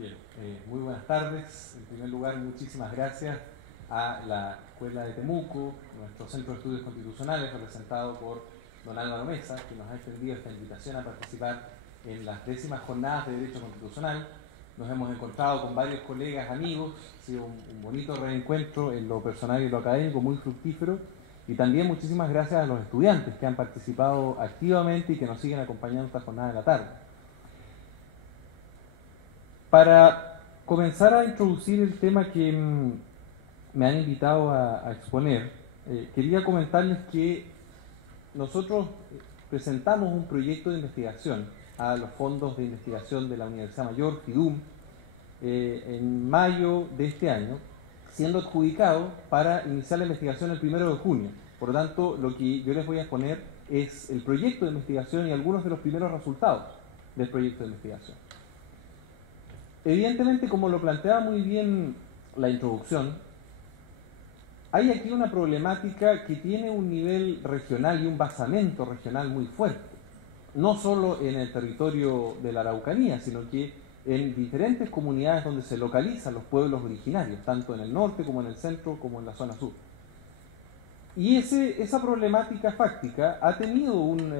Bien, muy buenas tardes. En primer lugar, muchísimas gracias a la Escuela de Temuco, nuestro Centro de Estudios Constitucionales, representado por don Álvaro Mesa, que nos ha extendido esta invitación a participar en las 10º jornadas de Derecho Constitucional. Nos hemos encontrado con varios colegas, amigos, ha sido un bonito reencuentro en lo personal y lo académico, muy fructífero. Y también muchísimas gracias a los estudiantes que han participado activamente y que nos siguen acompañando esta jornada de la tarde. Para comenzar a introducir el tema que me han invitado a exponer, quería comentarles que nosotros presentamos un proyecto de investigación a los fondos de investigación de la Universidad Mayor, FIDUM, en mayo de este año, siendo adjudicado para iniciar la investigación el 1 de junio. Por lo tanto, lo que yo les voy a exponer es el proyecto de investigación y algunos de los primeros resultados del proyecto de investigación. Evidentemente, como lo planteaba muy bien la introducción, hay aquí una problemática que tiene un nivel regional y un basamento regional muy fuerte, no solo en el territorio de la Araucanía, sino que en diferentes comunidades donde se localizan los pueblos originarios, tanto en el norte como en el centro como en la zona sur. Y esa problemática fáctica ha tenido un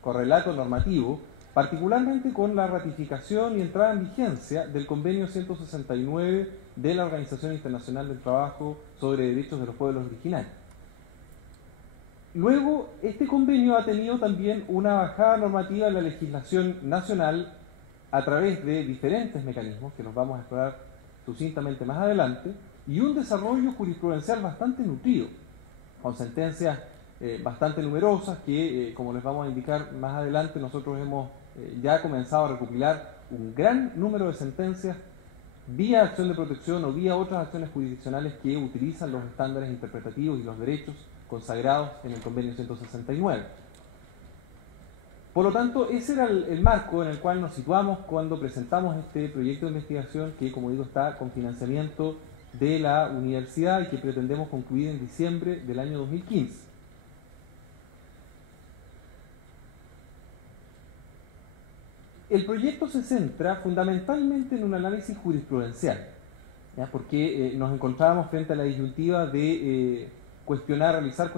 correlato normativo, particularmente con la ratificación y entrada en vigencia del Convenio 169 de la Organización Internacional del Trabajo sobre Derechos de los Pueblos Originarios. Luego, este convenio ha tenido también una bajada normativa en la legislación nacional a través de diferentes mecanismos, que los vamos a explorar sucintamente más adelante, y un desarrollo jurisprudencial bastante nutrido, con sentencias bastante numerosas que, como les vamos a indicar más adelante, nosotros hemos ya comenzado a recopilar un gran número de sentencias vía acción de protección o vía otras acciones jurisdiccionales que utilizan los estándares interpretativos y los derechos consagrados en el Convenio 169. Por lo tanto, ese era el marco en el cual nos situamos cuando presentamos este proyecto de investigación que, como digo, está con financiamiento de la universidad y que pretendemos concluir en diciembre del año 2015. El proyecto se centra fundamentalmente en un análisis jurisprudencial, ¿ya? Porque nos encontrábamos frente a la disyuntiva de realizar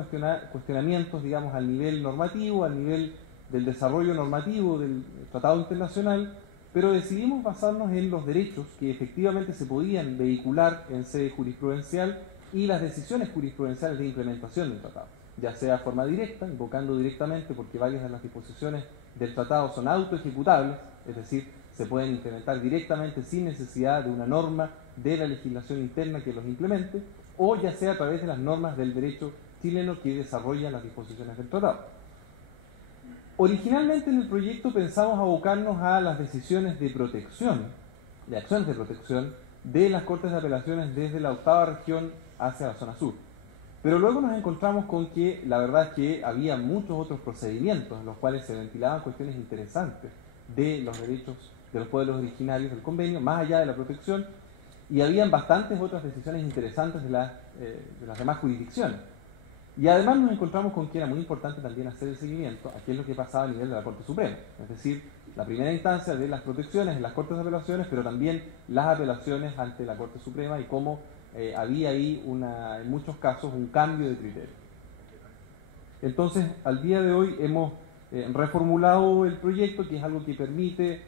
cuestionamientos, digamos, al nivel normativo, al nivel del desarrollo normativo del Tratado Internacional, pero decidimos basarnos en los derechos que efectivamente se podían vehicular en sede jurisprudencial y las decisiones jurisprudenciales de implementación del tratado, ya sea de forma directa, invocando directamente, porque varias de las disposiciones del tratado son autoejecutables, es decir, se pueden implementar directamente sin necesidad de una norma de la legislación interna que los implemente, o ya sea a través de las normas del derecho chileno que desarrollan las disposiciones del tratado. Originalmente en el proyecto pensamos abocarnos a las decisiones de protección, de acciones de protección, de las Cortes de Apelaciones desde la 8ª región hacia la zona sur. Pero luego nos encontramos con que la verdad es que había muchos otros procedimientos en los cuales se ventilaban cuestiones interesantes de los derechos de los pueblos originarios del convenio, más allá de la protección, y habían bastantes otras decisiones interesantes de las demás jurisdicciones. Y además nos encontramos con que era muy importante también hacer el seguimiento a qué es lo que pasaba a nivel de la Corte Suprema, es decir, la primera instancia de las protecciones en las Cortes de Apelaciones, pero también las apelaciones ante la Corte Suprema y cómo había ahí en muchos casos un cambio de criterio. Entonces, al día de hoy hemos reformulado el proyecto, que es algo que permite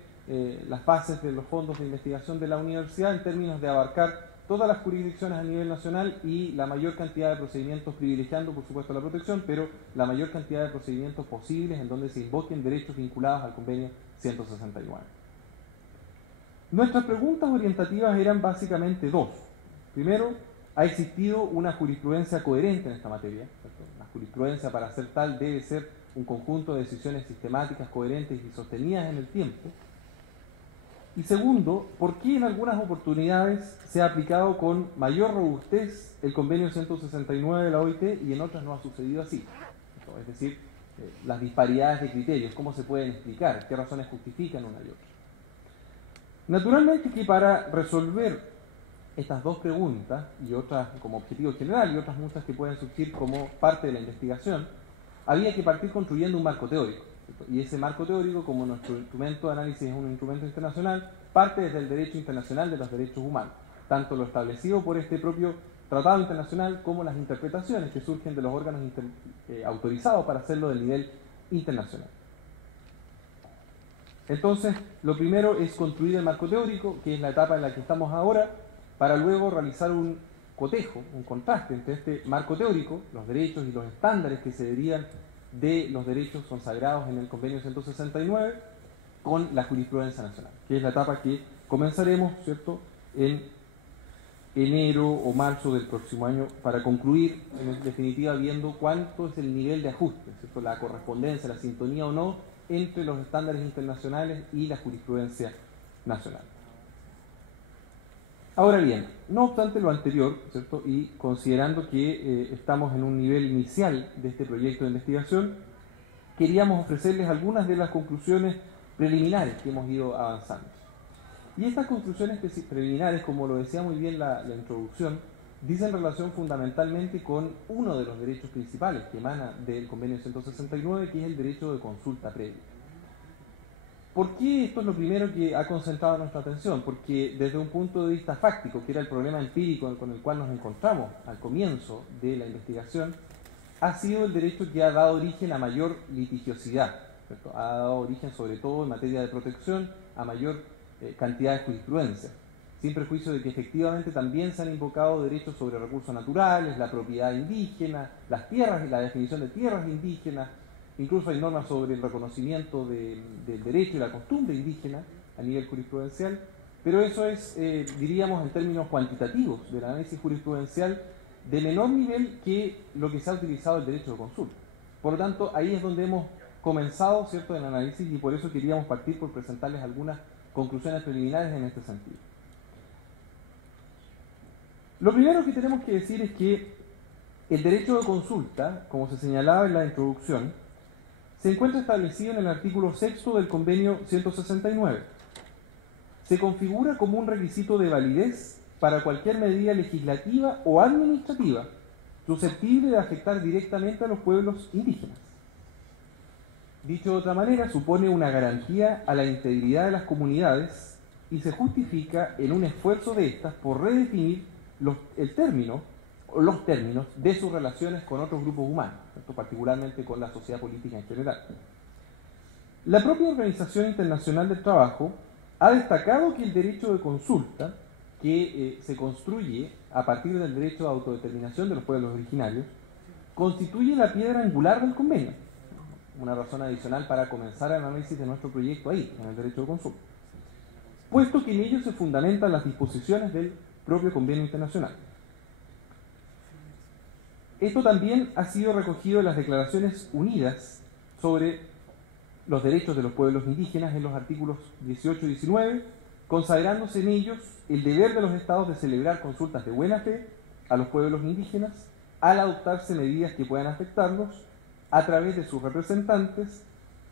las fases de los fondos de investigación de la universidad en términos de abarcar todas las jurisdicciones a nivel nacional y la mayor cantidad de procedimientos, privilegiando por supuesto la protección, pero la mayor cantidad de procedimientos posibles en donde se invoquen derechos vinculados al convenio 169. Nuestras preguntas orientativas eran básicamente dos. Primero, ¿ha existido una jurisprudencia coherente en esta materia? La jurisprudencia, para ser tal, debe ser un conjunto de decisiones sistemáticas, coherentes y sostenidas en el tiempo. Y segundo, ¿por qué en algunas oportunidades se ha aplicado con mayor robustez el convenio 169 de la OIT y en otras no ha sucedido así? Es decir, las disparidades de criterios, ¿cómo se pueden explicar? ¿Qué razones justifican una y otra? Naturalmente que para resolver estas dos preguntas y otras como objetivo general y otras muchas que pueden surgir como parte de la investigación, había que partir construyendo un marco teórico. Y ese marco teórico, como nuestro instrumento de análisis es un instrumento internacional, parte desde el derecho internacional de los derechos humanos, tanto lo establecido por este propio tratado internacional como las interpretaciones que surgen de los órganos autorizados para hacerlo del nivel internacional. Entonces, lo primero es construir el marco teórico, que es la etapa en la que estamos ahora, para luego realizar un cotejo, un contraste entre este marco teórico, los derechos y los estándares que se derivan de los derechos consagrados en el Convenio 169, con la jurisprudencia nacional, que es la etapa que comenzaremos, ¿cierto?, en enero o marzo del próximo año, para concluir, en definitiva, viendo cuánto es el nivel de ajuste, ¿cierto?, la correspondencia, la sintonía o no entre los estándares internacionales y la jurisprudencia nacional. Ahora bien, no obstante lo anterior, ¿cierto?, y considerando que estamos en un nivel inicial de este proyecto de investigación, queríamos ofrecerles algunas de las conclusiones preliminares que hemos ido avanzando. Y estas conclusiones preliminares, como lo decía muy bien la introducción, dicen relación fundamentalmente con uno de los derechos principales que emana del Convenio 169, que es el derecho de consulta previa. ¿Por qué esto es lo primero que ha concentrado nuestra atención? Porque desde un punto de vista fáctico, que era el problema empírico con el cual nos encontramos al comienzo de la investigación, ha sido el derecho que ha dado origen a mayor litigiosidad, ¿cierto? Ha dado origen, sobre todo en materia de protección, a mayor cantidad de jurisprudencia, sin perjuicio de que efectivamente también se han invocado derechos sobre recursos naturales, la propiedad indígena, las tierras y la definición de tierras indígenas. Incluso hay normas sobre el reconocimiento del derecho y la costumbre indígena a nivel jurisprudencial, pero eso es, diríamos, en términos cuantitativos del análisis jurisprudencial, de menor nivel que lo que se ha utilizado el derecho de consulta. Por lo tanto, ahí es donde hemos comenzado, ¿cierto?, el análisis, y por eso queríamos partir por presentarles algunas conclusiones preliminares en este sentido. Lo primero que tenemos que decir es que el derecho de consulta, como se señalaba en la introducción, se encuentra establecido en el artículo 6 del Convenio 169. Se configura como un requisito de validez para cualquier medida legislativa o administrativa susceptible de afectar directamente a los pueblos indígenas. Dicho de otra manera, supone una garantía a la integridad de las comunidades y se justifica en un esfuerzo de estas por redefinir los términos de sus relaciones con otros grupos humanos, ¿cierto?, particularmente con la sociedad política en general. La propia Organización Internacional del Trabajo ha destacado que el derecho de consulta, que se construye a partir del derecho de autodeterminación de los pueblos originarios, constituye la piedra angular del convenio. Una razón adicional para comenzar el análisis de nuestro proyecto ahí, en el derecho de consulta, puesto que en ello se fundamentan las disposiciones del propio convenio internacional. Esto también ha sido recogido en las Declaraciones Unidas sobre los derechos de los pueblos indígenas en los artículos 18 y 19, consagrándose en ellos el deber de los estados de celebrar consultas de buena fe a los pueblos indígenas al adoptarse medidas que puedan afectarlos a través de sus representantes,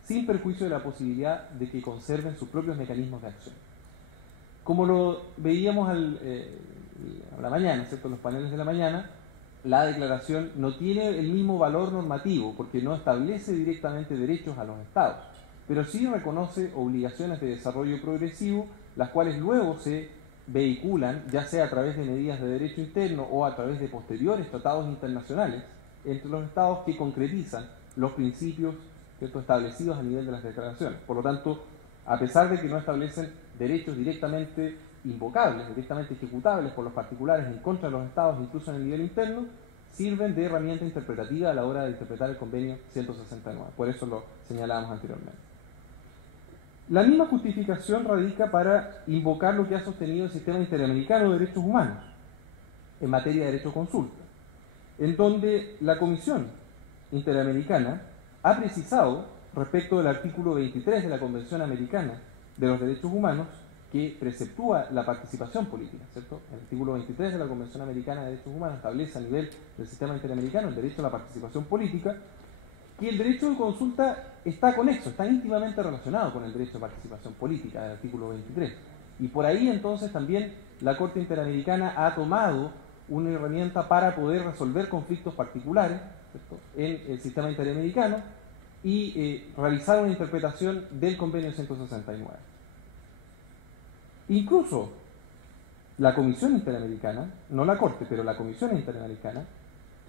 sin perjuicio de la posibilidad de que conserven sus propios mecanismos de acción. Como lo veíamos a la mañana, ¿cierto?, en los paneles de la mañana, la declaración no tiene el mismo valor normativo porque no establece directamente derechos a los estados, pero sí reconoce obligaciones de desarrollo progresivo, las cuales luego se vehiculan, ya sea a través de medidas de derecho interno o a través de posteriores tratados internacionales entre los estados que concretizan los principios, ¿cierto?, establecidos a nivel de las declaraciones. Por lo tanto, a pesar de que no establecen derechos directamente invocables, directamente ejecutables por los particulares en contra de los estados, incluso en el nivel interno, sirven de herramienta interpretativa a la hora de interpretar el convenio 169. Por eso lo señalábamos anteriormente. La misma justificación radica para invocar lo que ha sostenido el Sistema Interamericano de Derechos Humanos en materia de derecho a consulta, en donde la Comisión Interamericana ha precisado, respecto del artículo 23 de la Convención Americana de los Derechos Humanos, que preceptúa la participación política, ¿cierto? El artículo 23 de la Convención Americana de Derechos Humanos establece a nivel del sistema interamericano el derecho a la participación política, que el derecho de consulta está conexo, está íntimamente relacionado con el derecho de participación política del artículo 23. Y por ahí entonces también la Corte Interamericana ha tomado una herramienta para poder resolver conflictos particulares, ¿cierto?, en el sistema interamericano y realizar una interpretación del convenio 169. Incluso la Comisión Interamericana, no la Corte, pero la Comisión Interamericana,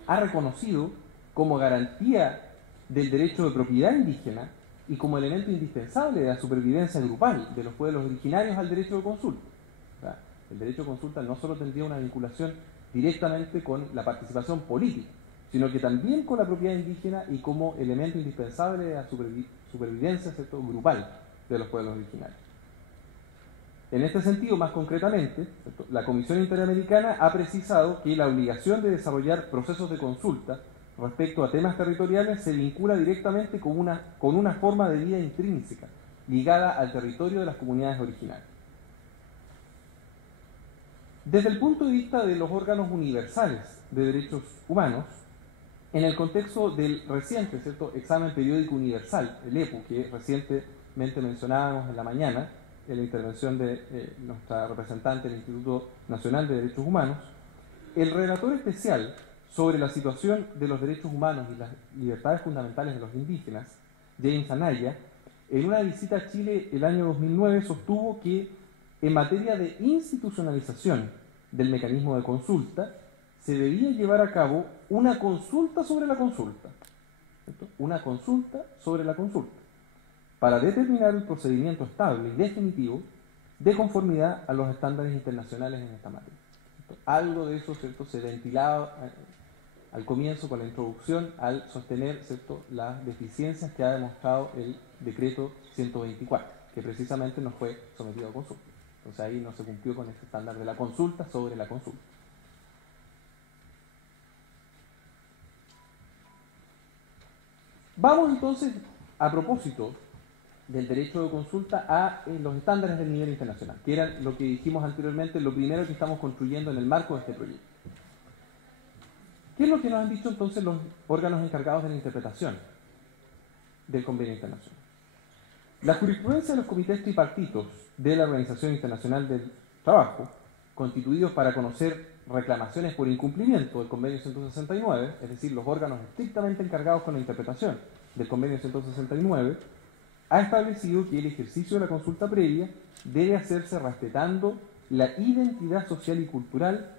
ha reconocido como garantía del derecho de propiedad indígena y como elemento indispensable de la supervivencia grupal de los pueblos originarios al derecho de consulta. O sea, el derecho de consulta no solo tendría una vinculación directamente con la participación política, sino que también con la propiedad indígena y como elemento indispensable de la supervivencia, ¿cierto?, grupal de los pueblos originarios. En este sentido, más concretamente, ¿cierto?, la Comisión Interamericana ha precisado que la obligación de desarrollar procesos de consulta respecto a temas territoriales se vincula directamente con una forma de vida intrínseca ligada al territorio de las comunidades originarias. Desde el punto de vista de los órganos universales de derechos humanos, en el contexto del reciente, ¿cierto?, examen periódico universal, el EPU, que recientemente mencionábamos en la mañana, en la intervención de nuestra representante del Instituto Nacional de Derechos Humanos, el relator especial sobre la situación de los derechos humanos y las libertades fundamentales de los indígenas, James Anaya, en una visita a Chile el año 2009 sostuvo que en materia de institucionalización del mecanismo de consulta se debía llevar a cabo una consulta sobre la consulta, ¿cierto?, una consulta sobre la consulta, para determinar el procedimiento estable y definitivo de conformidad a los estándares internacionales en esta materia. ¿Cierto? Algo de eso, ¿cierto?, se ventilaba al comienzo con la introducción al sostener, ¿cierto?, las deficiencias que ha demostrado el decreto 124, que precisamente no fue sometido a consulta. Entonces ahí no se cumplió con este estándar de la consulta sobre la consulta. Vamos entonces, a propósito del derecho de consulta, a los estándares del nivel internacional, que eran lo que dijimos anteriormente, lo primero que estamos construyendo en el marco de este proyecto. ¿Qué es lo que nos han dicho entonces los órganos encargados de la interpretación del convenio internacional? La jurisprudencia de los comités tripartitos de la Organización Internacional del Trabajo, constituidos para conocer reclamaciones por incumplimiento del convenio 169, es decir, los órganos estrictamente encargados con la interpretación del convenio 169, ha establecido que el ejercicio de la consulta previa debe hacerse respetando la identidad social y cultural,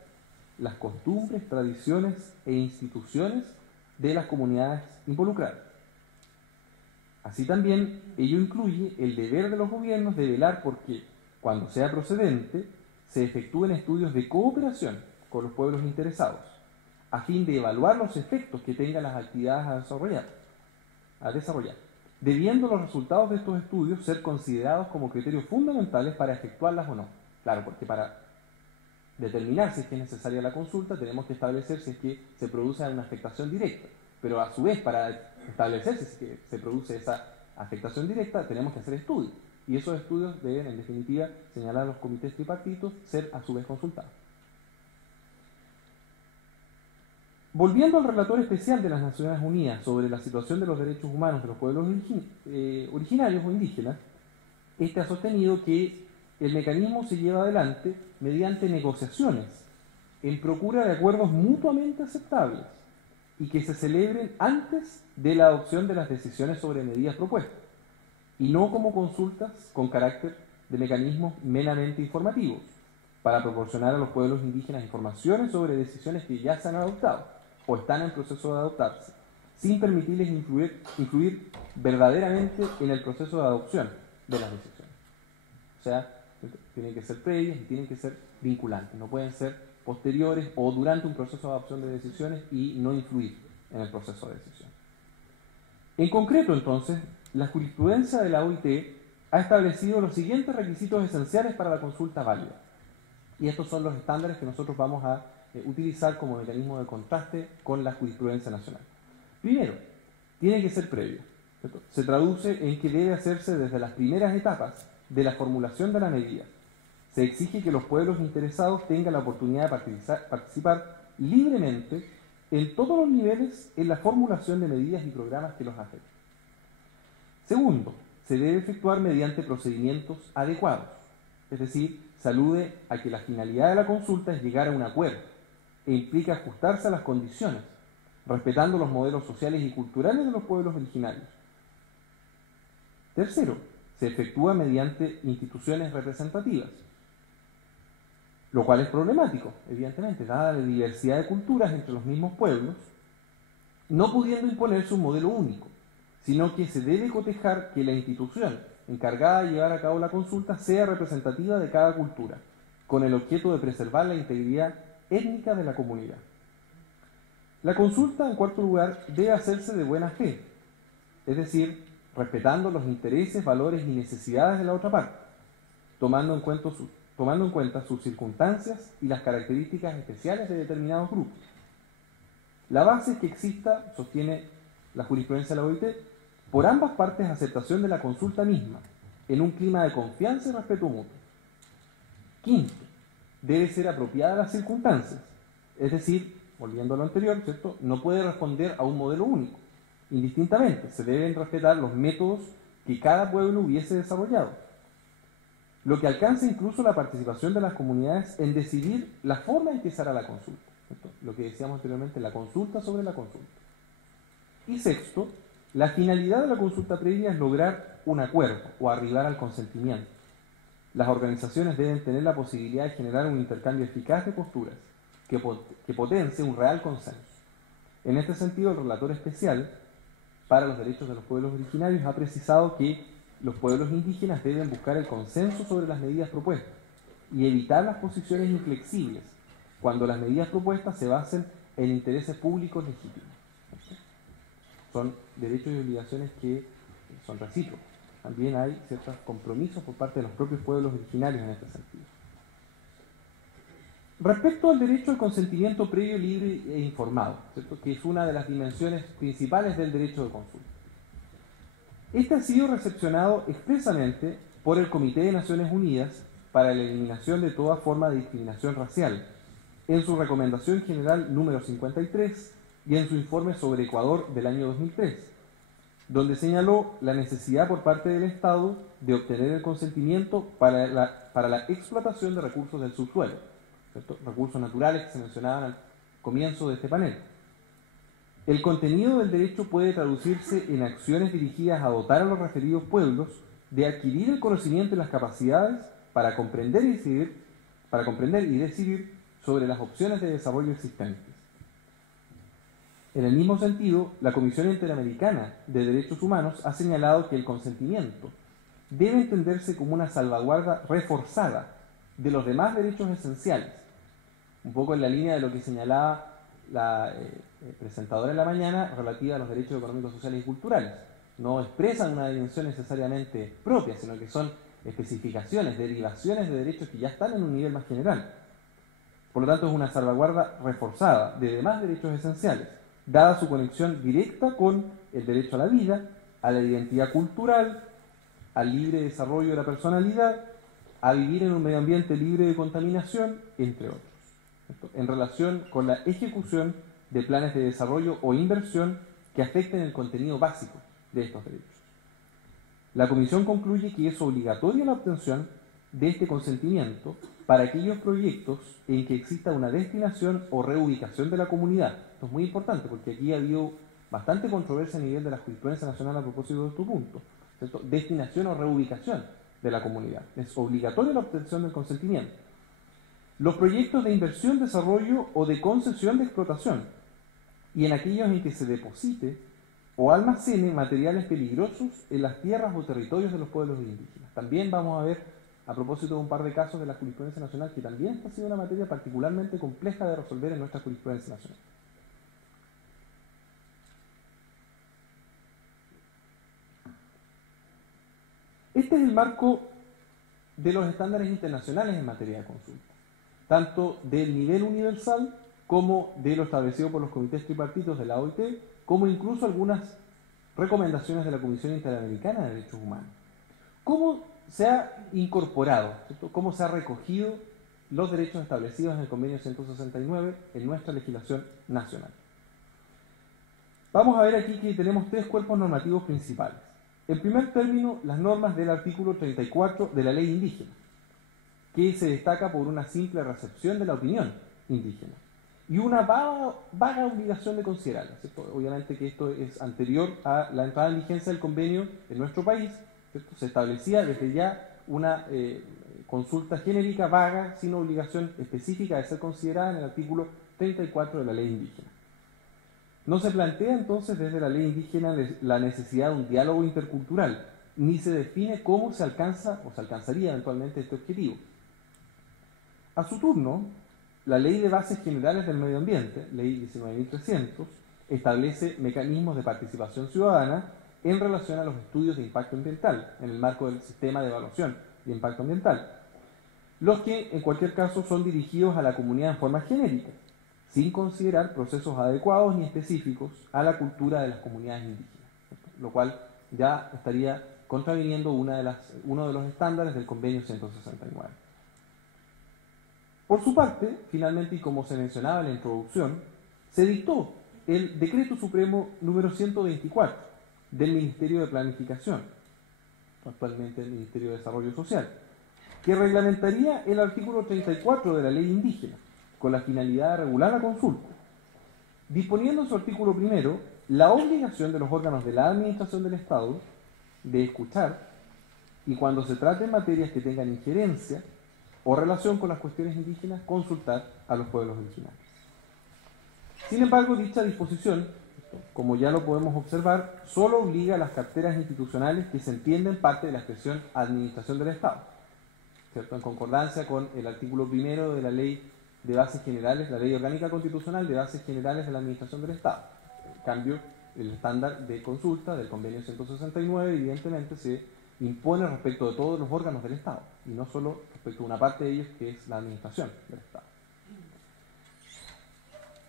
las costumbres, tradiciones e instituciones de las comunidades involucradas. Así también, ello incluye el deber de los gobiernos de velar por que, cuando sea procedente, se efectúen estudios de cooperación con los pueblos interesados, a fin de evaluar los efectos que tengan las actividades a desarrollar, debiendo los resultados de estos estudios ser considerados como criterios fundamentales para efectuarlas o no. Claro, porque para determinar si es que es necesaria la consulta, tenemos que establecer si es que se produce una afectación directa, pero a su vez, para establecer si es que se produce esa afectación directa, tenemos que hacer estudios, y esos estudios deben, en definitiva, señalar a los comités tripartitos, ser a su vez consultados. Volviendo al relator especial de las Naciones Unidas sobre la situación de los derechos humanos de los pueblos originarios o indígenas, este ha sostenido que el mecanismo se lleva adelante mediante negociaciones en procura de acuerdos mutuamente aceptables y que se celebren antes de la adopción de las decisiones sobre medidas propuestas, y no como consultas con carácter de mecanismos meramente informativos, para proporcionar a los pueblos indígenas informaciones sobre decisiones que ya se han adoptado o están en proceso de adoptarse, sin permitirles influir verdaderamente en el proceso de adopción de las decisiones. O sea, tienen que ser previas y tienen que ser vinculantes, no pueden ser posteriores o durante un proceso de adopción de decisiones y no influir en el proceso de decisión. En concreto, entonces, la jurisprudencia de la OIT ha establecido los siguientes requisitos esenciales para la consulta válida. Y estos son los estándares que nosotros vamos a utilizar como mecanismo de contraste con la jurisprudencia nacional. Primero, tiene que ser previo, ¿cierto? Se traduce en que debe hacerse desde las primeras etapas de la formulación de la medida. Se exige que los pueblos interesados tengan la oportunidad de participar libremente en todos los niveles en la formulación de medidas y programas que los afecten. Segundo, se debe efectuar mediante procedimientos adecuados, es decir, se alude a que la finalidad de la consulta es llegar a un acuerdo e implica ajustarse a las condiciones, respetando los modelos sociales y culturales de los pueblos originarios. Tercero, se efectúa mediante instituciones representativas, lo cual es problemático, evidentemente, dada la diversidad de culturas entre los mismos pueblos, no pudiendo imponerse un modelo único, sino que se debe cotejar que la institución encargada de llevar a cabo la consulta sea representativa de cada cultura, con el objeto de preservar la integridad étnica de la comunidad. La consulta, en cuarto lugar, debe hacerse de buena fe, es decir, respetando los intereses, valores y necesidades de la otra parte, tomando en cuenta sus circunstancias y las características especiales de determinados grupos. La base es que exista, sostiene la jurisprudencia de la OIT, por ambas partes aceptación de la consulta misma, en un clima de confianza y respeto mutuo. Quinto, debe ser apropiada a las circunstancias, es decir, volviendo a lo anterior, ¿cierto?, no puede responder a un modelo único. Indistintamente, se deben respetar los métodos que cada pueblo hubiese desarrollado, lo que alcanza incluso la participación de las comunidades en decidir la forma en que se hará la consulta, ¿cierto?, lo que decíamos anteriormente, la consulta sobre la consulta. Y sexto, la finalidad de la consulta previa es lograr un acuerdo o arribar al consentimiento. Las organizaciones deben tener la posibilidad de generar un intercambio eficaz de posturas que potencie un real consenso. En este sentido, el relator especial para los derechos de los pueblos originarios ha precisado que los pueblos indígenas deben buscar el consenso sobre las medidas propuestas y evitar las posiciones inflexibles cuando las medidas propuestas se basen en intereses públicos legítimos. Son derechos y obligaciones que son recíprocos. También hay ciertos compromisos por parte de los propios pueblos originarios en este sentido. Respecto al derecho al consentimiento previo, libre e informado, ¿cierto?, que es una de las dimensiones principales del derecho de consulta. Este ha sido recepcionado expresamente por el Comité de Naciones Unidas para la Eliminación de toda forma de discriminación racial, en su Recomendación General número 53 y en su informe sobre Ecuador del año 2003, donde señaló la necesidad por parte del Estado de obtener el consentimiento para la explotación de recursos del subsuelo, ¿cierto?, recursos naturales que se mencionaban al comienzo de este panel. El contenido del derecho puede traducirse en acciones dirigidas a dotar a los referidos pueblos de adquirir el conocimiento y las capacidades para comprender y decidir sobre las opciones de desarrollo existentes. En el mismo sentido, la Comisión Interamericana de Derechos Humanos ha señalado que el consentimiento debe entenderse como una salvaguarda reforzada de los demás derechos esenciales, un poco en la línea de lo que señalaba la presentadora en la mañana relativa a los derechos económicos, sociales y culturales. No expresan una dimensión necesariamente propia, sino que son especificaciones, derivaciones de derechos que ya están en un nivel más general. Por lo tanto, es una salvaguarda reforzada de demás derechos esenciales, dada su conexión directa con el derecho a la vida, a la identidad cultural, al libre desarrollo de la personalidad, a vivir en un medio ambiente libre de contaminación, entre otros, ¿cierto?, en relación con la ejecución de planes de desarrollo o inversión que afecten el contenido básico de estos derechos. La Comisión concluye que es obligatoria la obtención de este consentimiento para aquellos proyectos en que exista una destinación o reubicación de la comunidad. Esto es muy importante porque aquí ha habido bastante controversia a nivel de la jurisprudencia nacional a propósito de este punto, ¿cierto? Destinación o reubicación de la comunidad. Es obligatoria la obtención del consentimiento. Los proyectos de inversión, desarrollo o de concesión de explotación, y en aquellos en que se deposite o almacene materiales peligrosos en las tierras o territorios de los pueblos indígenas. También vamos a ver, a propósito de un par de casos de la jurisprudencia nacional, que también ha sido una materia particularmente compleja de resolver en nuestra jurisprudencia nacional. Este es el marco de los estándares internacionales en materia de consulta, tanto del nivel universal como de lo establecido por los comités tripartitos de la OIT, como incluso algunas recomendaciones de la Comisión Interamericana de Derechos Humanos. ¿Cómo se ha incorporado, ¿cierto?, cómo se ha recogido los derechos establecidos en el Convenio 169 en nuestra legislación nacional? Vamos a ver aquí que tenemos tres cuerpos normativos principales. En primer término, las normas del artículo 34 de la ley indígena, que se destaca por una simple recepción de la opinión indígena y una vaga obligación de considerarla, ¿cierto? Obviamente que esto es anterior a la entrada en vigencia del convenio en nuestro país, ¿cierto? Se establecía desde ya una consulta genérica, vaga, sin obligación específica de ser considerada en el artículo 34 de la ley indígena. No se plantea entonces desde la ley indígena la necesidad de un diálogo intercultural, ni se define cómo se alcanza o se alcanzaría eventualmente este objetivo. A su turno, la Ley de Bases Generales del Medio Ambiente, Ley 19.300, establece mecanismos de participación ciudadana en relación a los estudios de impacto ambiental, en el marco del sistema de evaluación de impacto ambiental, los que en cualquier caso son dirigidos a la comunidad en forma genérica, sin considerar procesos adecuados ni específicos a la cultura de las comunidades indígenas, lo cual ya estaría contraviniendo uno de los estándares del Convenio 169. Por su parte, finalmente, y como se mencionaba en la introducción, se dictó el Decreto Supremo número 124 del Ministerio de Planificación, actualmente el Ministerio de Desarrollo Social, que reglamentaría el artículo 34 de la ley indígena, con la finalidad de regular la consulta, disponiendo en su artículo primero la obligación de los órganos de la administración del Estado de escuchar y, cuando se trate en materias que tengan injerencia o relación con las cuestiones indígenas, consultar a los pueblos originarios. Sin embargo, dicha disposición, como ya lo podemos observar, solo obliga a las carteras institucionales que se entienden parte de la expresión administración del Estado, ¿cierto? En concordancia con el artículo primero de la Ley de Bases Generales, la Ley Orgánica Constitucional de Bases Generales de la Administración del Estado. En cambio, el estándar de consulta del Convenio 169 evidentemente se impone respecto de todos los órganos del Estado, y no solo respecto a una parte de ellos, que es la administración del Estado.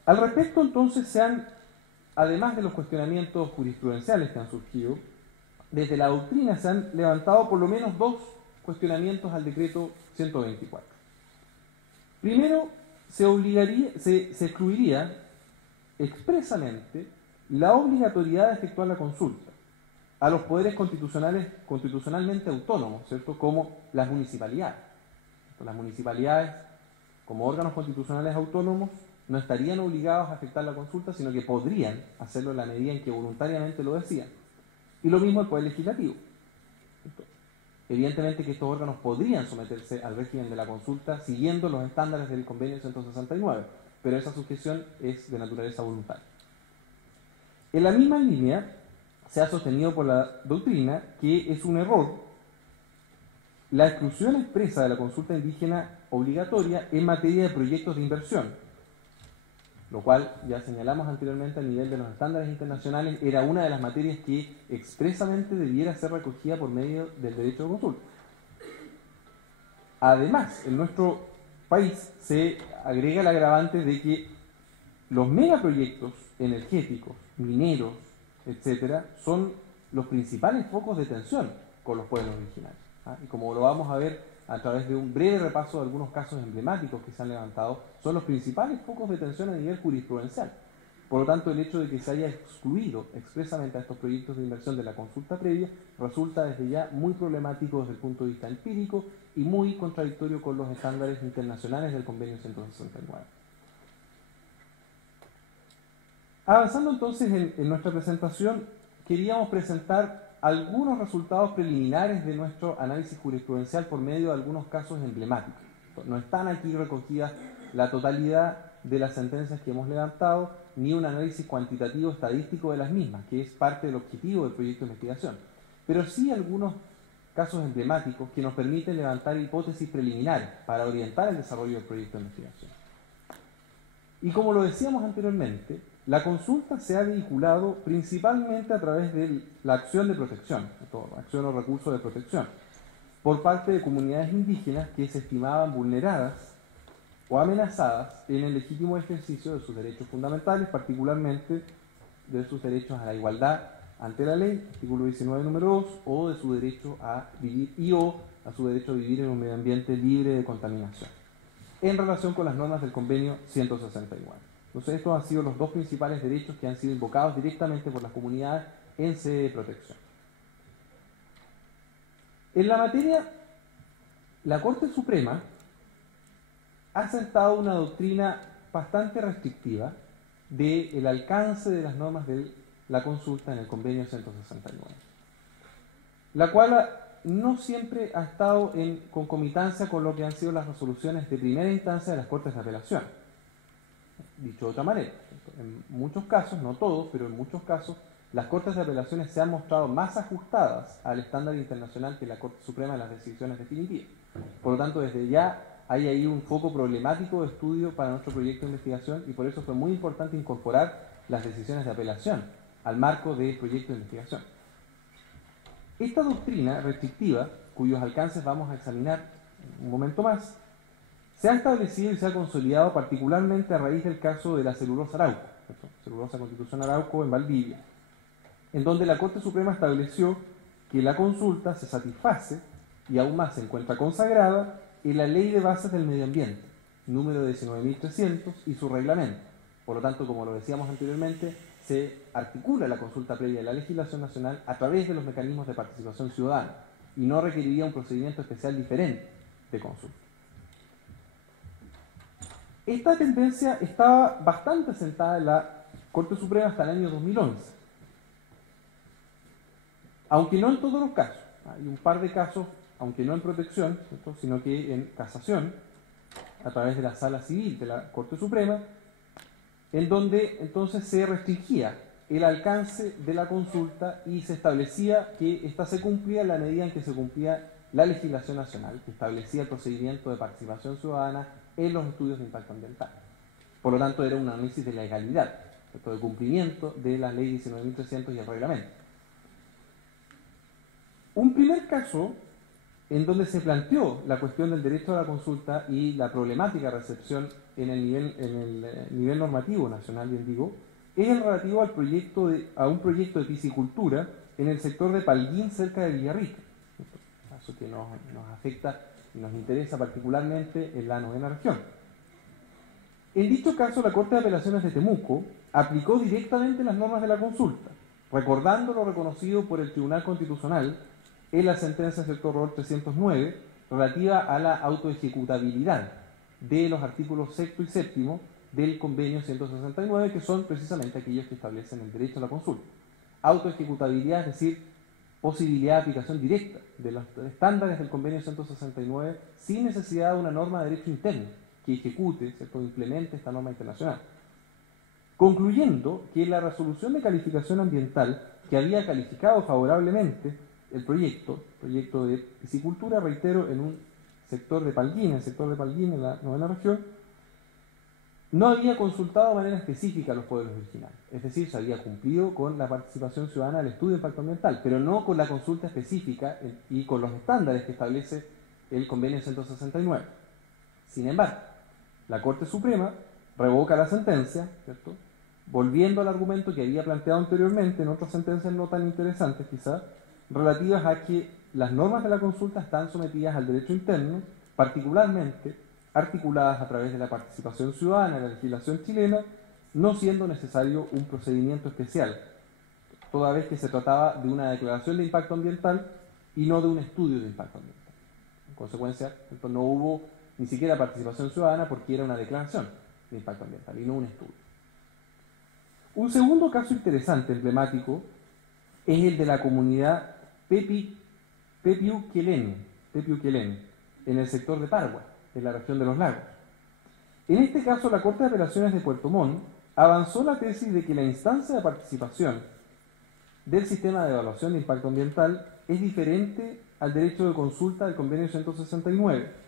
Al respecto, entonces, además de los cuestionamientos jurisprudenciales que han surgido, desde la doctrina se han levantado por lo menos dos cuestionamientos al decreto 124. Primero, se excluiría expresamente la obligatoriedad de efectuar la consulta a los poderes constitucionalmente autónomos, ¿cierto?, como las municipalidades. Las municipalidades, como órganos constitucionales autónomos, no estarían obligados a efectuar la consulta, sino que podrían hacerlo en la medida en que voluntariamente lo decían. Y lo mismo el Poder Legislativo. Evidentemente que estos órganos podrían someterse al régimen de la consulta siguiendo los estándares del Convenio 169, pero esa sujeción es de naturaleza voluntaria. En la misma línea, se ha sostenido por la doctrina que es un error la exclusión expresa de la consulta indígena obligatoria en materia de proyectos de inversión, lo cual, ya señalamos anteriormente, a nivel de los estándares internacionales, era una de las materias que expresamente debiera ser recogida por medio del derecho de consulta. Además, en nuestro país se agrega el agravante de que los megaproyectos energéticos, mineros, etcétera, son los principales focos de tensión con los pueblos originarios. Y como lo vamos a ver a través de un breve repaso de algunos casos emblemáticos que se han levantado, son los principales focos de tensión a nivel jurisprudencial. Por lo tanto, el hecho de que se haya excluido expresamente a estos proyectos de inversión de la consulta previa resulta desde ya muy problemático desde el punto de vista empírico y muy contradictorio con los estándares internacionales del Convenio 169. Avanzando entonces en nuestra presentación, queríamos presentar algunos resultados preliminares de nuestro análisis jurisprudencial por medio de algunos casos emblemáticos. No están aquí recogidas la totalidad de las sentencias que hemos levantado, ni un análisis cuantitativo estadístico de las mismas, que es parte del objetivo del proyecto de investigación, pero sí algunos casos emblemáticos que nos permiten levantar hipótesis preliminares para orientar el desarrollo del proyecto de investigación. Y como lo decíamos anteriormente, la consulta se ha vinculado principalmente a través de la acción de protección, acción o recurso de protección, por parte de comunidades indígenas que se estimaban vulneradas o amenazadas en el legítimo ejercicio de sus derechos fundamentales, particularmente de sus derechos a la igualdad ante la ley, artículo 19, número 2, o de su derecho a vivir a su derecho a vivir en un medio ambiente libre de contaminación, en relación con las normas del Convenio 169. Entonces, estos han sido los dos principales derechos que han sido invocados directamente por las comunidades en sede de protección. En la materia, la Corte Suprema ha sentado una doctrina bastante restrictiva del alcance de las normas de la consulta en el Convenio 169, la cual no siempre ha estado en concomitancia con lo que han sido las resoluciones de primera instancia de las Cortes de Apelación. Dicho de otra manera, en muchos casos, no todos, pero en muchos casos, las Cortes de Apelaciones se han mostrado más ajustadas al estándar internacional que la Corte Suprema en las decisiones definitivas. Por lo tanto, desde ya hay ahí un foco problemático de estudio para nuestro proyecto de investigación y por eso fue muy importante incorporar las decisiones de apelación al marco del proyecto de investigación. Esta doctrina restrictiva, cuyos alcances vamos a examinar en un momento más, se ha establecido y se ha consolidado particularmente a raíz del caso de la celulosa Arauco, celulosa Constitución Arauco en Valdivia, en donde la Corte Suprema estableció que la consulta se satisface y aún más se encuentra consagrada en la Ley de Bases del Medio Ambiente, número 19.300 y su reglamento. Por lo tanto, como lo decíamos anteriormente, se articula la consulta previa de la legislación nacional a través de los mecanismos de participación ciudadana y no requeriría un procedimiento especial diferente de consulta. Esta tendencia estaba bastante sentada en la Corte Suprema hasta el año 2011, aunque no en todos los casos. Hay un par de casos, aunque no en protección, ¿cierto?, sino que en casación, a través de la Sala Civil de la Corte Suprema, en donde entonces se restringía el alcance de la consulta y se establecía que ésta se cumplía en la medida en que se cumplía la legislación nacional, que establecía el procedimiento de participación ciudadana en los estudios de impacto ambiental. Por lo tanto, era un análisis de legalidad, ¿cierto?, de cumplimiento de la Ley 19.300 y el reglamento. Un primer caso en donde se planteó la cuestión del derecho a la consulta y la problemática de recepción en el nivel normativo nacional, bien digo, es el relativo a un proyecto de piscicultura en el sector de Palguín, cerca de Villarrica. Eso que nos afecta y nos interesa particularmente en la 9ª región. En dicho caso, la Corte de Apelaciones de Temuco aplicó directamente las normas de la consulta, recordando lo reconocido por el Tribunal Constitucional en la sentencia del sector ROR 309 relativa a la autoejecutabilidad de los artículos 6 y 7 del convenio 169, que son precisamente aquellos que establecen el derecho a la consulta. Autoejecutabilidad, es decir, posibilidad de aplicación directa de los estándares del convenio 169 sin necesidad de una norma de derecho interno que ejecute, ¿cierto?, implemente esta norma internacional. Concluyendo que la resolución de calificación ambiental que había calificado favorablemente el proyecto de piscicultura, reitero, en un sector de Palguín, el sector de Palguín en la 9ª región, no había consultado de manera específica a los pueblos originarios. Es decir, se había cumplido con la participación ciudadana del estudio de impacto ambiental, pero no con la consulta específica y con los estándares que establece el convenio 169. Sin embargo, la Corte Suprema revoca la sentencia, ¿cierto?, volviendo al argumento que había planteado anteriormente en otras sentencias no tan interesantes quizás, relativas a que las normas de la consulta están sometidas al derecho interno, particularmente articuladas a través de la participación ciudadana en la legislación chilena, no siendo necesario un procedimiento especial, toda vez que se trataba de una declaración de impacto ambiental y no de un estudio de impacto ambiental. En consecuencia, no hubo ni siquiera participación ciudadana porque era una declaración de impacto ambiental y no un estudio. Un segundo caso interesante, emblemático, es el de la comunidad Pepiuquelén, en el sector de Pargua, en la región de los lagos. En este caso, la Corte de Apelaciones de Puerto Montt avanzó la tesis de que la instancia de participación del sistema de evaluación de impacto ambiental es diferente al derecho de consulta del convenio 169.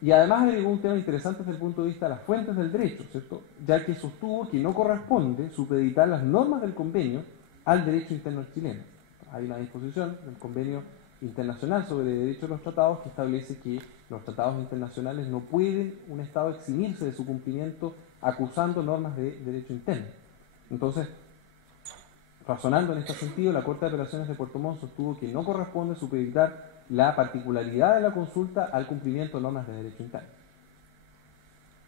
Y además agregó un tema interesante desde el punto de vista de las fuentes del derecho, ¿cierto?, ya que sostuvo que no corresponde supeditar las normas del convenio al derecho interno chileno. Hay una disposición del Convenio Internacional sobre Derecho de los Tratados que establece que los tratados internacionales no pueden un Estado eximirse de su cumplimiento acusando normas de derecho interno. Entonces, razonando en este sentido, la Corte de Apelaciones de Puerto Montt sostuvo que no corresponde supeditar la particularidad de la consulta al cumplimiento de normas de derecho interno.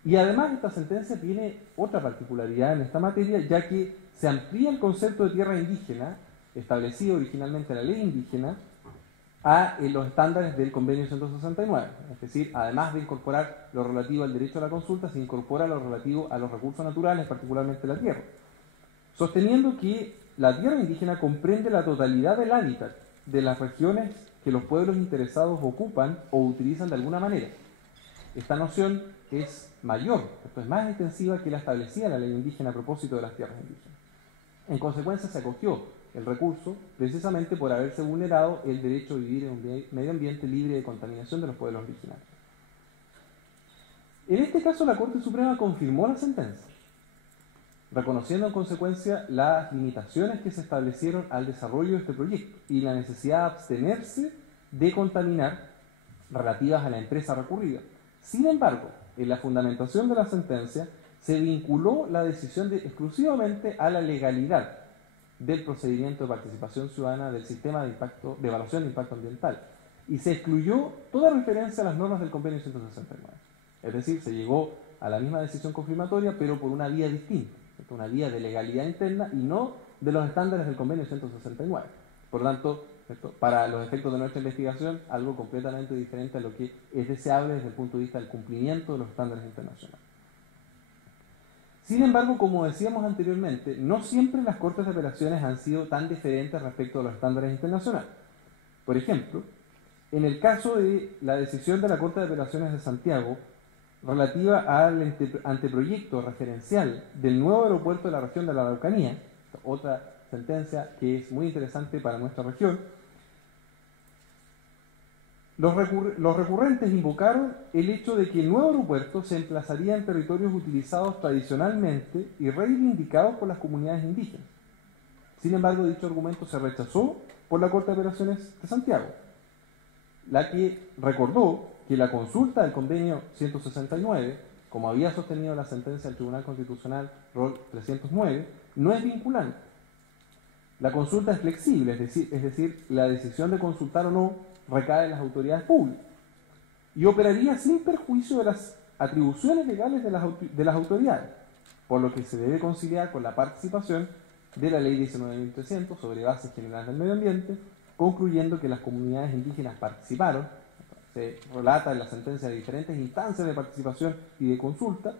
Y además esta sentencia tiene otra particularidad en esta materia, ya que se amplía el concepto de tierra indígena, establecido originalmente en la ley indígena, a los estándares del convenio 169. Es decir, además de incorporar lo relativo al derecho a la consulta, se incorpora lo relativo a los recursos naturales, particularmente la tierra, sosteniendo que la tierra indígena comprende la totalidad del hábitat de las regiones que los pueblos interesados ocupan o utilizan de alguna manera. Esta noción es mayor, esto es más extensiva que la establecida la ley indígena a propósito de las tierras indígenas. En consecuencia, se acogió el recurso precisamente por haberse vulnerado el derecho a vivir en un medio ambiente libre de contaminación de los pueblos originarios. En este caso, la Corte Suprema confirmó la sentencia, reconociendo en consecuencia las limitaciones que se establecieron al desarrollo de este proyecto y la necesidad de abstenerse de contaminar relativas a la empresa recurrida. Sin embargo, en la fundamentación de la sentencia se vinculó la decisión exclusivamente a la legalidad del procedimiento de participación ciudadana del sistema de evaluación de impacto ambiental y se excluyó toda referencia a las normas del convenio 169. Es decir, se llegó a la misma decisión confirmatoria, pero por una vía distinta, una vía de legalidad interna y no de los estándares del convenio 169. Por lo tanto, para los efectos de nuestra investigación, algo completamente diferente a lo que es deseable desde el punto de vista del cumplimiento de los estándares internacionales. Sin embargo, como decíamos anteriormente, no siempre las Cortes de Apelaciones han sido tan diferentes respecto a los estándares internacionales. Por ejemplo, en el caso de la decisión de la Corte de Apelaciones de Santiago relativa al anteproyecto referencial del nuevo aeropuerto de la región de la Araucanía, otra sentencia que es muy interesante para nuestra región, los recurrentes invocaron el hecho de que el nuevo aeropuerto se emplazaría en territorios utilizados tradicionalmente y reivindicados por las comunidades indígenas. Sin embargo, dicho argumento se rechazó por la Corte de Apelaciones de Santiago, la que recordó que la consulta del convenio 169, como había sostenido la sentencia del Tribunal Constitucional ROL 309, no es vinculante. La consulta es flexible, es decir, la decisión de consultar o no recae en las autoridades públicas y operaría sin perjuicio de las atribuciones legales de las autoridades, por lo que se debe conciliar con la participación de la Ley 19.300 sobre bases generales del medio ambiente, concluyendo que las comunidades indígenas participaron. Se relata en la sentencia de diferentes instancias de participación y de consulta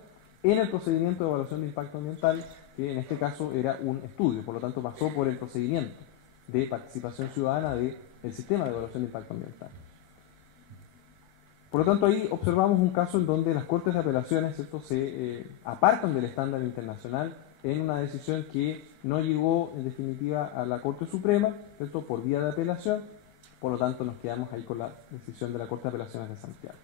en el procedimiento de evaluación de impacto ambiental, que en este caso era un estudio, por lo tanto pasó por el procedimiento de participación ciudadana del sistema de evaluación de impacto ambiental. Por lo tanto, ahí observamos un caso en donde las Cortes de Apelaciones se apartan del estándar internacional en una decisión que no llegó en definitiva a la Corte Suprema, ¿cierto?, por vía de apelación. Por lo tanto, nos quedamos ahí con la decisión de la Corte de Apelaciones de Santiago.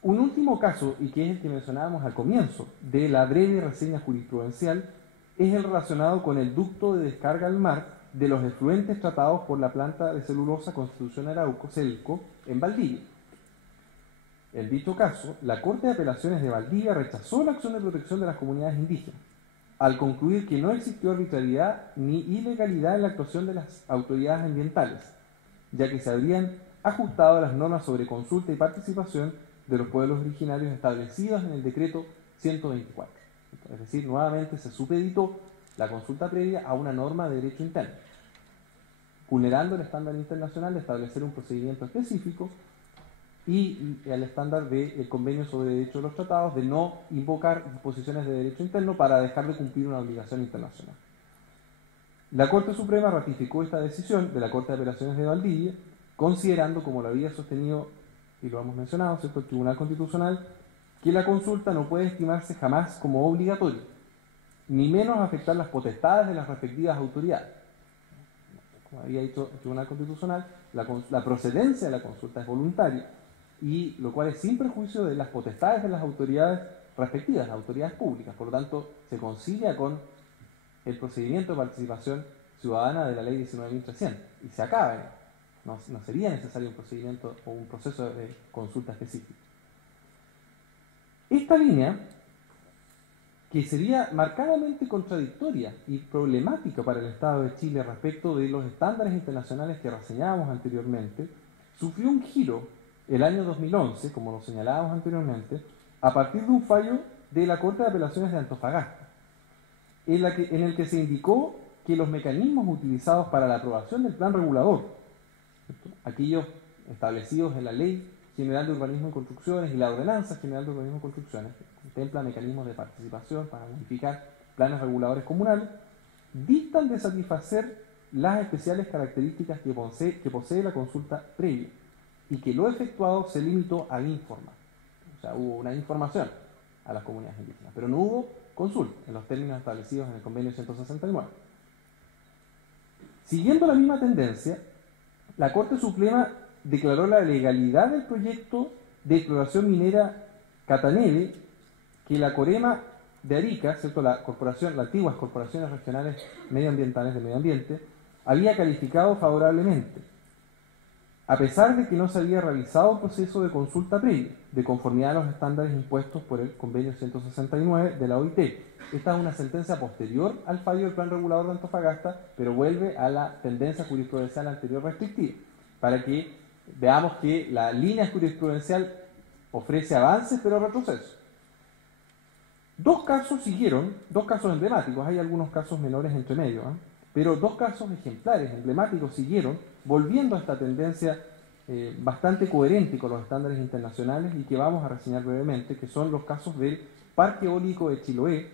Un último caso, y que es el que mencionábamos al comienzo de la breve reseña jurisprudencial, es el relacionado con el ducto de descarga al mar de los efluentes tratados por la planta de celulosa Constitución Arauco, CELCO, en Valdivia. En dicho caso, la Corte de Apelaciones de Valdivia rechazó la acción de protección de las comunidades indígenas, al concluir que no existió arbitrariedad ni ilegalidad en la actuación de las autoridades ambientales, ya que se habrían ajustado a las normas sobre consulta y participación de los pueblos originarios establecidas en el decreto 124. Es decir, nuevamente se supeditó la consulta previa a una norma de derecho interno, vulnerando el estándar internacional de establecer un procedimiento específico y el estándar del convenio sobre derecho de los tratados de no invocar disposiciones de derecho interno para dejar de cumplir una obligación internacional. La Corte Suprema ratificó esta decisión de la Corte de Apelaciones de Valdivia, considerando, como lo había sostenido y lo hemos mencionado, ¿cierto?, el Tribunal Constitucional, que la consulta no puede estimarse jamás como obligatoria, ni menos afectar las potestades de las respectivas autoridades. Como había dicho el Tribunal Constitucional, la procedencia de la consulta es voluntaria, y lo cual es sin perjuicio de las potestades de las autoridades respectivas, las autoridades públicas. Por lo tanto, se concilia con el procedimiento de participación ciudadana de la Ley 19.300 y se acaba. No sería necesario un procedimiento o un proceso de consulta específico. Esta línea, que sería marcadamente contradictoria y problemática para el Estado de Chile respecto de los estándares internacionales que reseñábamos anteriormente, sufrió un giro el año 2011, como lo señalábamos anteriormente, a partir de un fallo de la Corte de Apelaciones de Antofagasta, en el que se indicó que los mecanismos utilizados para la aprobación del plan regulador, ¿cierto?, aquellos establecidos en la Ley General de Urbanismo y Construcciones y la Ordenanza General de Urbanismo y Construcciones, que contempla mecanismos de participación para modificar planes reguladores comunales, distan de satisfacer las especiales características que posee la consulta previa y que lo efectuado se limitó a informar. O sea, hubo una información a las comunidades indígenas, pero no hubo consulta en los términos establecidos en el convenio 169. Siguiendo la misma tendencia, la Corte Suprema declaró la legalidad del proyecto de exploración minera Cataneve, que la Corema de Arica, ¿cierto? Las antiguas corporaciones regionales medioambientales de medio ambiente, había calificado favorablemente, a pesar de que no se había realizado un proceso de consulta previa, de conformidad a los estándares impuestos por el convenio 169 de la OIT. Esta es una sentencia posterior al fallo del Plan Regulador de Antofagasta, pero vuelve a la tendencia jurisprudencial anterior restrictiva, para que veamos que la línea jurisprudencial ofrece avances pero retrocesos. Dos casos siguieron, dos casos emblemáticos, hay algunos casos menores entre medio, pero dos casos ejemplares, emblemáticos, siguieron, volviendo a esta tendencia bastante coherente con los estándares internacionales y que vamos a reseñar brevemente, que son los casos del Parque Eólico de Chiloé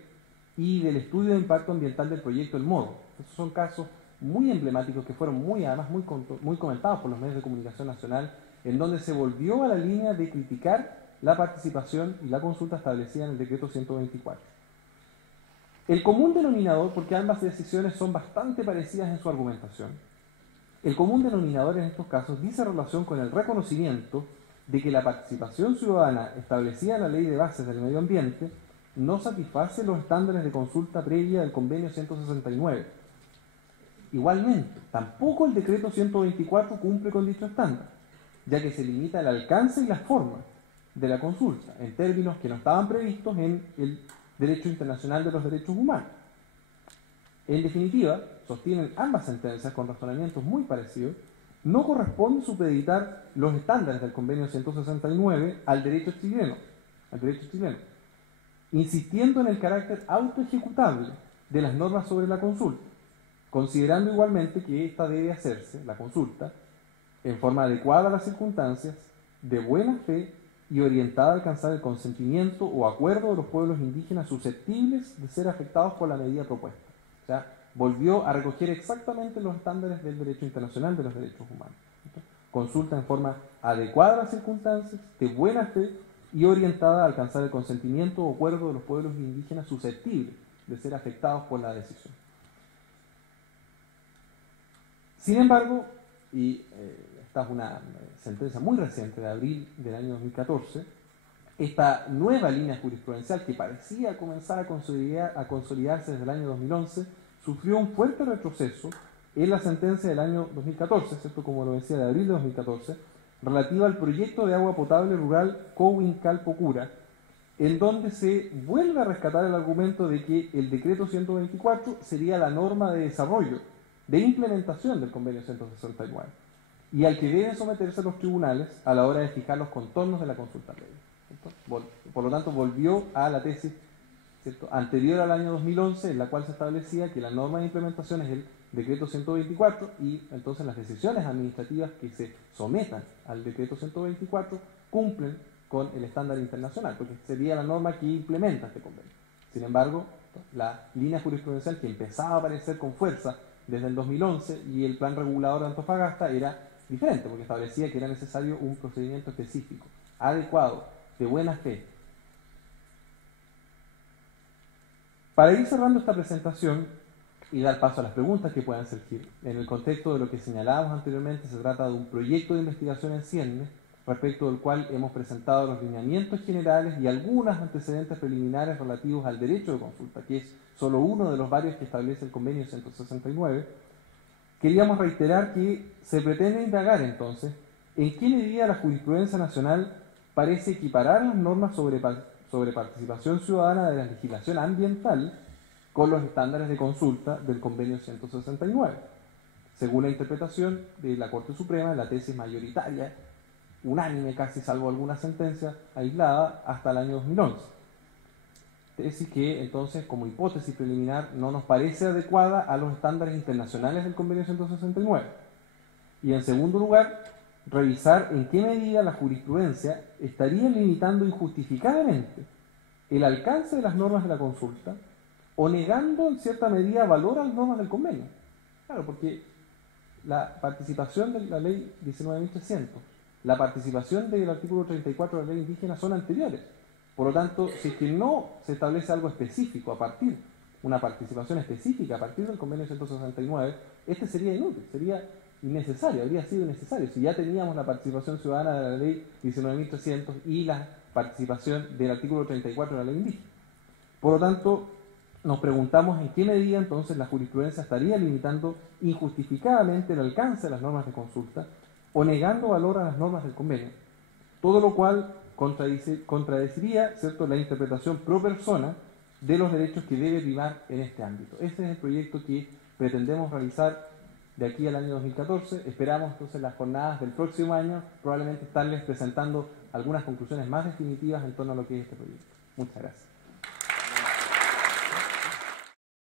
y del estudio de impacto ambiental del proyecto El Morro. Estos son casos muy emblemáticos que fueron además muy comentados por los medios de comunicación nacional, en donde se volvió a la línea de criticar la participación y la consulta establecida en el decreto 124. El común denominador, porque ambas decisiones son bastante parecidas en su argumentación, el común denominador en estos casos dice relación con el reconocimiento de que la participación ciudadana establecida en la Ley de Bases del Medio Ambiente no satisface los estándares de consulta previa del convenio 169. Igualmente, tampoco el decreto 124 cumple con dicho estándar, ya que se limita el alcance y las formas de la consulta, en términos que no estaban previstos en el derecho internacional de los derechos humanos. En definitiva, sostienen ambas sentencias con razonamientos muy parecidos, no corresponde supeditar los estándares del convenio 169 al derecho chileno, insistiendo en el carácter autoejecutable de las normas sobre la consulta, considerando igualmente que ésta debe hacerse, la consulta, en forma adecuada a las circunstancias, de buena fe y orientada a alcanzar el consentimiento o acuerdo de los pueblos indígenas susceptibles de ser afectados por la medida propuesta. O sea, volvió a recoger exactamente los estándares del derecho internacional de los derechos humanos. Consulta en forma adecuada a las circunstancias, de buena fe y orientada a alcanzar el consentimiento o acuerdo de los pueblos indígenas susceptibles de ser afectados por la decisión. Sin embargo, y esta es una sentencia muy reciente de abril del año 2014, esta nueva línea jurisprudencial que parecía comenzar a consolidarse desde el año 2011, sufrió un fuerte retroceso en la sentencia del año 2014, ¿cierto? Como lo decía, de abril de 2014, relativa al proyecto de agua potable rural Cowin-Calpocura, en donde se vuelve a rescatar el argumento de que el decreto 124 sería la norma de desarrollo, de implementación del convenio 169, y al que deben someterse los tribunales a la hora de fijar los contornos de la consulta previa. Por lo tanto, volvió a la tesis, ¿cierto?, anterior al año 2011, en la cual se establecía que la norma de implementación es el decreto 124 y entonces las decisiones administrativas que se sometan al decreto 124 cumplen con el estándar internacional, porque sería la norma que implementa este convenio. Sin embargo, la línea jurisprudencial que empezaba a aparecer con fuerza desde el 2011 y el plan regulador de Antofagasta era diferente, porque establecía que era necesario un procedimiento específico, adecuado, de buena fe. Para ir cerrando esta presentación y dar paso a las preguntas que puedan surgir, en el contexto de lo que señalábamos anteriormente, se trata de un proyecto de investigación en ciernes, respecto del cual hemos presentado los lineamientos generales y algunos antecedentes preliminares relativos al derecho de consulta, que es solo uno de los varios que establece el convenio 169. Queríamos reiterar que se pretende indagar entonces en qué medida la jurisprudencia nacional parece equiparar las normas sobre participación ciudadana de la legislación ambiental con los estándares de consulta del convenio 169, según la interpretación de la Corte Suprema, la tesis mayoritaria, unánime casi, salvo alguna sentencia aislada, hasta el año 2011. Tesis que entonces, como hipótesis preliminar, no nos parece adecuada a los estándares internacionales del convenio 169. Y en segundo lugar, revisar en qué medida la jurisprudencia estaría limitando injustificadamente el alcance de las normas de la consulta o negando en cierta medida valor a las normas del convenio, Claro, porque la participación de la ley 19.300, la participación del artículo 34 de la ley indígena son anteriores. Por lo tanto, si es que no se establece algo específico a partir, una participación específica a partir del convenio 169, este sería inútil, sería innecesario, habría sido innecesario. Si ya teníamos la participación ciudadana de la ley 19.300 y la participación del artículo 34 de la ley indígena. Por lo tanto, nos preguntamos en qué medida entonces la jurisprudencia estaría limitando injustificadamente el alcance de las normas de consulta o negando valor a las normas del convenio, todo lo cual contradeciría, ¿cierto?, la interpretación pro persona de los derechos que debe primar en este ámbito. Este es el proyecto que pretendemos realizar de aquí al año 2014. Esperamos entonces las jornadas del próximo año, probablemente estarles presentando algunas conclusiones más definitivas en torno a lo que es este proyecto. Muchas gracias.